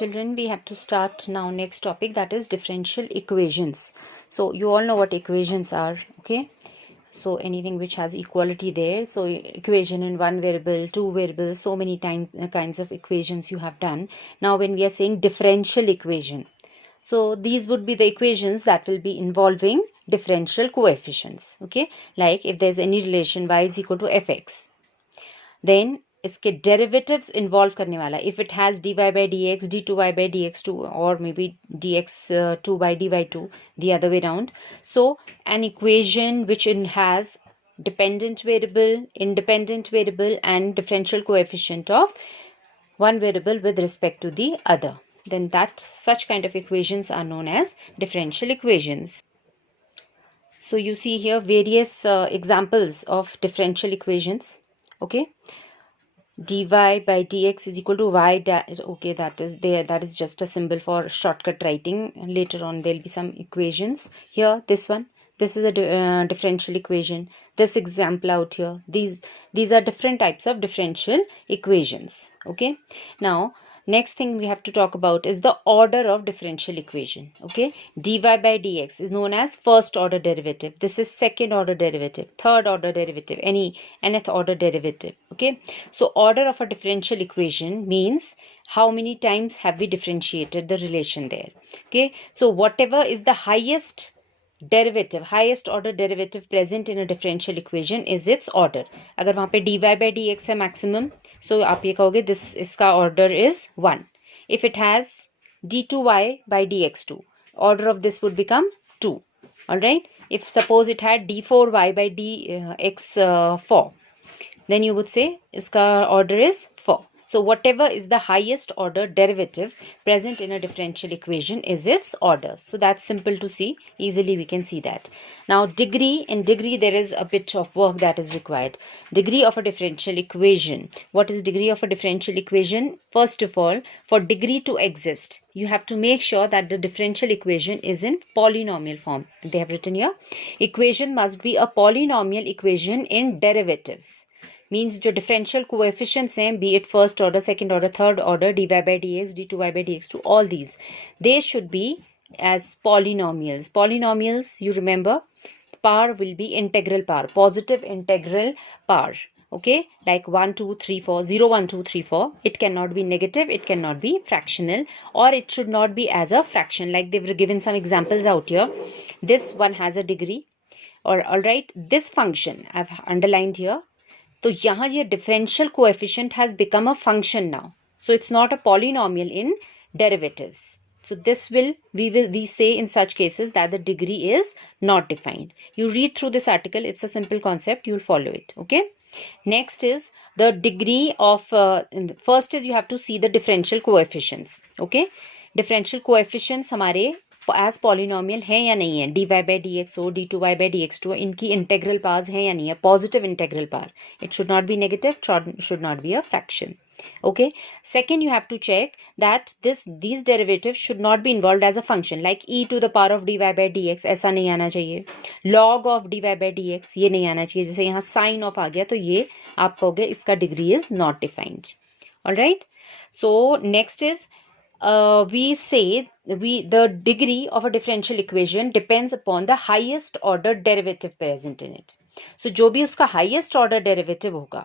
children, we have to start now next topic, that is differential equations. So you all know what equations are, okay? So anything which has equality there. So equation in one variable, two variables, so many kinds of equations you have done. Now when we are saying differential equation, so these would be the equations that will be involving differential coefficients, okay? Like if there's any relation y is equal to fx, then इसके derivatives involve करने वाला, if it has dy by dx, d2y by dx2, or maybe dx2 by dy2, the other way around. So an equation which has dependent variable, independent variable, and differential coefficient of one variable with respect to the other, then that such kind of equations are known as differential equations. So you see here various examples of differential equations, okay? Dy by dx is equal to y dash, okay, that is there, that is just a symbol for shortcut writing. Later on there'll be some equations. Here this one, this is a differential equation. This example out here, these are different types of differential equations, okay? Now next thing we have to talk about is the order of differential equation, okay? Dy by dx is known as first order derivative. This is second order derivative, third order derivative, any nth order derivative, okay? So order of a differential equation means how many times have we differentiated the relation there, okay? So whatever is the highest derivative, highest order derivative present in a differential equation is its order. अगर वहाँ पे dy by dx है maximum, so आप ये कहोगे this इसका order is 1. If it has d2y by dx2, order of this would become 2. Alright. If suppose it had d4y by dx4, then you would say iska order is 4. So whatever is the highest order derivative present in a differential equation is its order. So that's simple to see. Easily we can see that. Now degree, in degree there is a bit of work that is required. Degree of a differential equation. What is degree of a differential equation? First of all, for degree to exist, you have to make sure that the differential equation is in polynomial form. They have written here, equation must be a polynomial equation in derivatives. Means जो differential coefficients हैं, be it first order, second order, third order, dy by dx, d2y by dx2, all these, they should be as polynomials. Polynomials, you remember, power will be integral power, positive integral power, okay? Like 1, 2, 3, 4, 0, 1, 2, 3, 4. It cannot be negative, it cannot be fractional, or it should not be as a fraction. Like they've given some examples out here. This one has a degree, or alright, this function I've underlined here. तो यहाँ ये differential coefficient has become a function now. So it's not a polynomial in derivatives. So this we say in such cases that the degree is not defined. You read through this article, it's a simple concept, you'll follow it, okay? Next is the degree of, first is you have to see the differential coefficients, okay? Differential coefficients हमारे as polynomial है या नहीं है, dy by dx हो, d2y by dx2, इनकी integral parse है या नहीं है, positive integral power, it should not be negative, should not be a fraction, okay? Second, you have to check that these derivatives should not be involved as a function, like e to the power of dy by dx, ऐसा नहीं आना चाहिए, log of dy by dx ये नहीं आना चाहिए, जैसे यहाँ sin of आ गया तो ये आप कहोगे इसका degree is not defined. Alright, so next is we say the degree of a differential equation depends upon the highest order derivative present in it. So जो भी उसका highest order derivative होगा,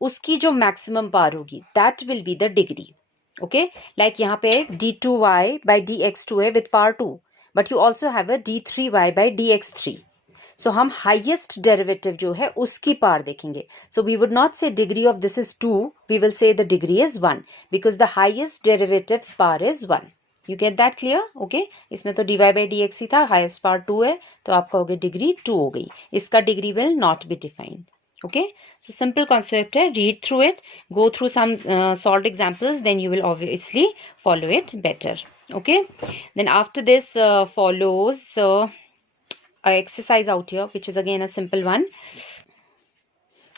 उसकी जो maximum power होगी, that will be the degree. Okay, like यहाँ पे d2y by dx2 है with power 2, but you also have a d3y by dx3. So हम highest derivative जो है उसकी पार देखेंगे. So we would not say degree of this is 2, we will say the degree is 1, because the highest derivative's power is 1. You get that clear? Okay, इसमें तो dy by dx ही था, highest power 2 है, तो आप कहोगे degree 2 हो गई. इसका degree will not be defined. Okay, so simple concept है, read through it, go through some solved examples, then you will obviously follow it better. Okay, then after this follows exercise out here, which is again a simple one.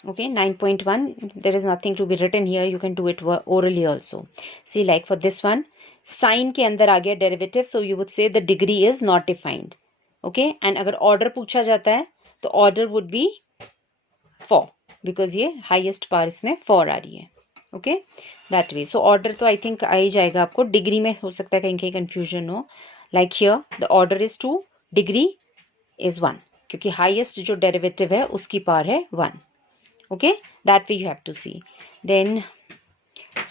Okay, 9.1, there is nothing to be written here, you can do it orally also. See, like for this one, sin के अंदर आ गया derivative, so you would say the degree is not defined. Okay, and अगर order पूछा जाता है तो order would be 4, because ये highest power इसमें 4 आ रही है. Okay, that way. So order तो आई थिंक आ ही जाएगा आपको. डिग्री में हो सकता है कहीं कहीं कंफ्यूजन हो. Like here the order is 2, degree is 1, क्योंकि हाईएस्ट जो डेरिवेटिव है उसकी पावर है 1. Okay, that way you have to see. Then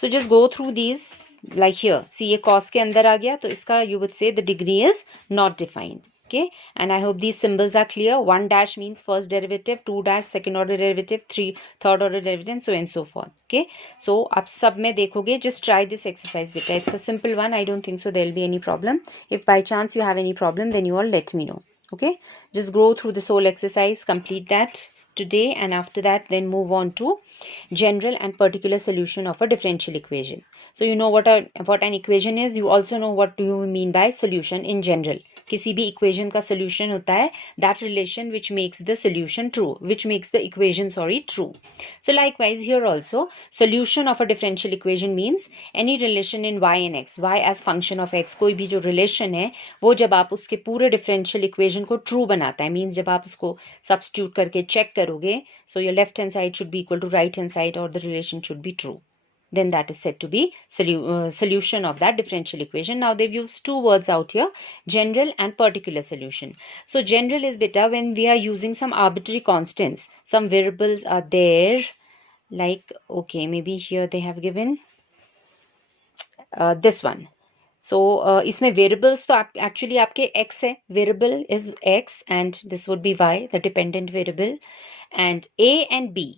so just go through these. Like here see, ये कॉस के अंदर आ गया तो इसका you would say the degree is not defined. Okay, and I hope these symbols are clear. 1 dash means first derivative, 2 dash second order derivative, 3 third order derivative, and so on and so forth. Okay, so आप सब में देखोगे. Just try this exercise beta. It's a simple one. I don't think so there will be any problem. If by chance you have any problem, then you all let me know. Okay, just go through this whole exercise, complete that today, and after that then move on to general and particular solution of a differential equation. So you know what an equation is. You also know what do you mean by solution in general. किसी भी equation का solution होता है that relation which makes the solution true, which makes the equation true. So likewise here also solution of a differential equation means any relation in y and x, y as function of x. कोई भी जो relation है वो जब आप उसके पूरे differential equation को ट्रू बनाता है, मीन्स जब आप उसको सब्स्टिट्यूट करके चेक करोगे, so your left hand side should be equal to right hand side और the relation should be true. Then that is said to be solution of that differential equation. Now they've used two words out here, general and particular solution. So general is beta when we are using some arbitrary constants, some variables are there, like okay, maybe here they have given this one. So इसमें variables तो actually आपके x है, variable is x and this would be y, the dependent variable, and a and b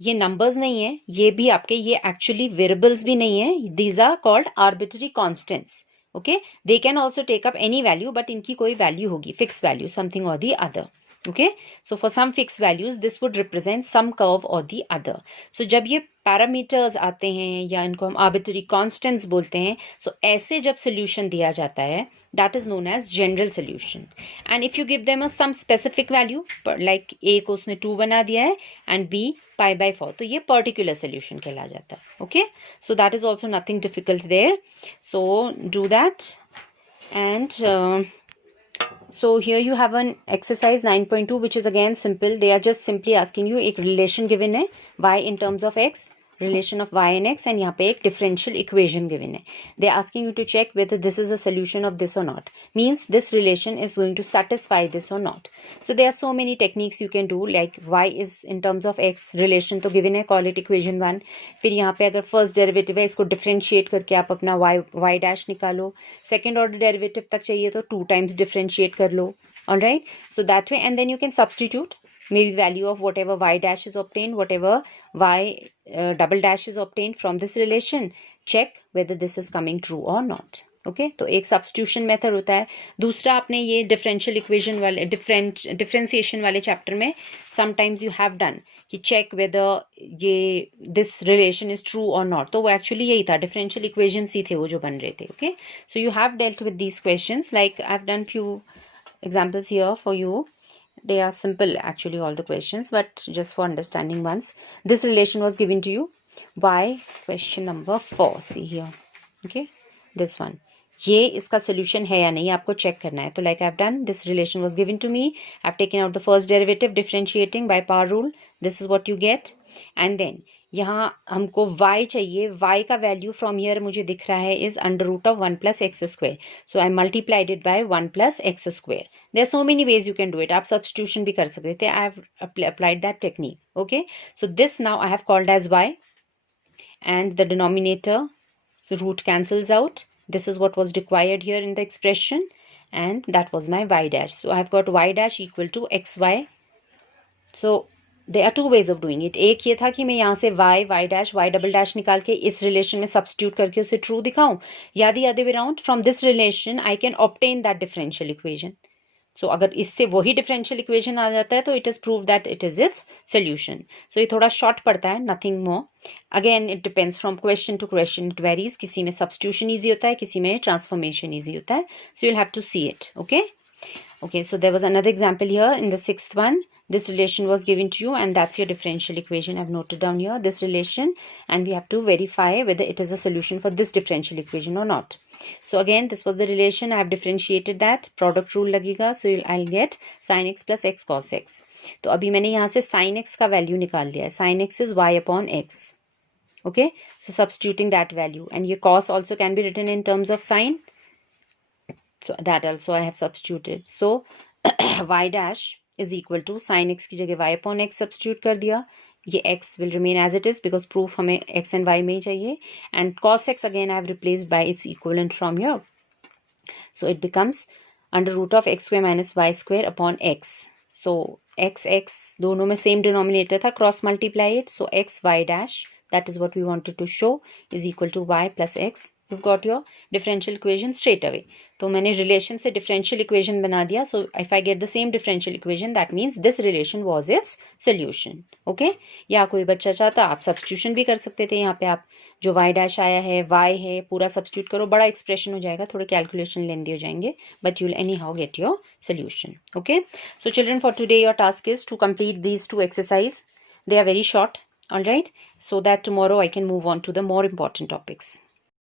ये numbers नहीं है, ये भी आपके ये एक्चुअली वेरिएबल्स भी नहीं है. These are called arbitrary constants. Okay, they can also take up any value, but इनकी कोई वैल्यू होगी, फिक्स वैल्यू, समथिंग और the other. okay, so for some fixed values this would represent some curve or the other. So जब ये parameters आते हैं या इनको हम आर्बिट्ररी कांस्टेंट्स बोलते हैं, so ऐसे जब सोल्यूशन दिया जाता है that is known as general solution. And if you give them a some specific value, like a को उसने 2 बना दिया है and b pi by 4, तो ये particular solution कहला जाता है. okay, so that is also nothing difficult there. So do that. And so here you have an exercise 9.2 which is again simple. They are just simply asking you एक relation given है y in terms of x, relation of y and x, and यहाँ पे एक differential equation given है. They are asking you to check whether this is a solution of this or not. Means this relation is going to satisfy this or not. So there are so many techniques you can do, like y is in terms of x, relation तो given है, call it equation 1. फिर यहाँ पे अगर first derivative है इसको differentiate करके आप अपना y dash निकालो. Second order derivative तक चाहिए तो 2 times differentiate कर लो. Alright, so that way, and then you can substitute maybe value of whatever y dash is obtained, whatever y double dash is obtained from this relation. Check whether this is coming true or not. Okay, तो एक substitution method होता है. दूसरा आपने ये differential equation वाले differentiation वाले chapter में समटाइम्स यू हैव डन कि चेक वेदर ये दिस रिलेशन इज ट्रू और नॉट, तो वो एक्चुअली यही था, डिफरेंशियल इक्वेशंस ही थे वो जो बन रहे थे. Okay, so you have dealt with these questions. Like I have done few examples here for you. They are simple actually, all the questions, but just for understanding once. This relation was given to you by question number 4. See here. Okay, this one. ये इसका solution है या नहीं आपको check करना है. तो like I've done, this relation was given to me. I've taken out the first derivative differentiating by power rule. This is what you get. And then यहाँ हमको y चाहिए. y का वैल्यू फ्रॉम हियर मुझे दिख रहा है is under root of 1 plus x square. So I multiplied it by 1 plus x square. There are so many ways you can do it. आप substitution भी कर सकते थे. I have applied that technique. Okay, so this now I have called as y and the denominator, so root cancels out. This is what was required here in the expression, and that was my y dash. So I have got y dash equal to xy. So there are two ways of doing it. एक ये था कि मैं यहाँ से y dash y double dash निकाल के इस रिलेशन में सब्स्टिट्यूट करके उसे ट्रू दिखाऊं, या the other way around, from this relation I can obtain that differential equation. So अगर इससे वही differential equation आ जाता है तो it is proved that it is its solution. So ये थोड़ा short पड़ता है, nothing more. Again it depends from question to question, it varies. किसी में substitution easy होता है, किसी में transformation easy होता है. So you'll have to see it. Okay. Okay, so there was another example here in the 6th one. This relation was given to you and that's your differential equation. I've noted down here this relation, and we have to verify whether it is a solution for this differential equation or not. So again, this was the relation. I have differentiated that. Product rule लगेगा, so I'll get sin x plus x cos x. तो अभी मैंने यहाँ से sin x का value निकाल दिया है. Sin x is y upon x. Okay, so substituting that value, and your cos also can be written in terms of sine, so that also I have substituted. So y dash is equal to sin x की जगह y upon x substitute कर दिया, ये x will remain as it is because proof हमें x and y में ही चाहिए, and cos x again I have replaced by its equivalent from here, so it becomes under root of x square minus y square upon x. So x दोनों में same denominator था, cross multiply it, so x y dash, that is what we wanted to show, is equal to y plus x. You've got your differential equation straight away. तो मैंने relation से differential equation बना दिया. So if I get the same differential equation, that means this relation was its solution. Okay? या कोई बच्चा चाहता आप substitution भी कर सकते थे. यहाँ पे आप जो y dash आया है, y है, पूरा substitute करो, बड़ा expression हो जाएगा, थोड़े calculation lengthy हो जाएंगे, but you'll anyhow get your solution. Okay? So children, for today your task is to complete these two exercises. They are very short. Alright? So that tomorrow I can move on to the more important topics.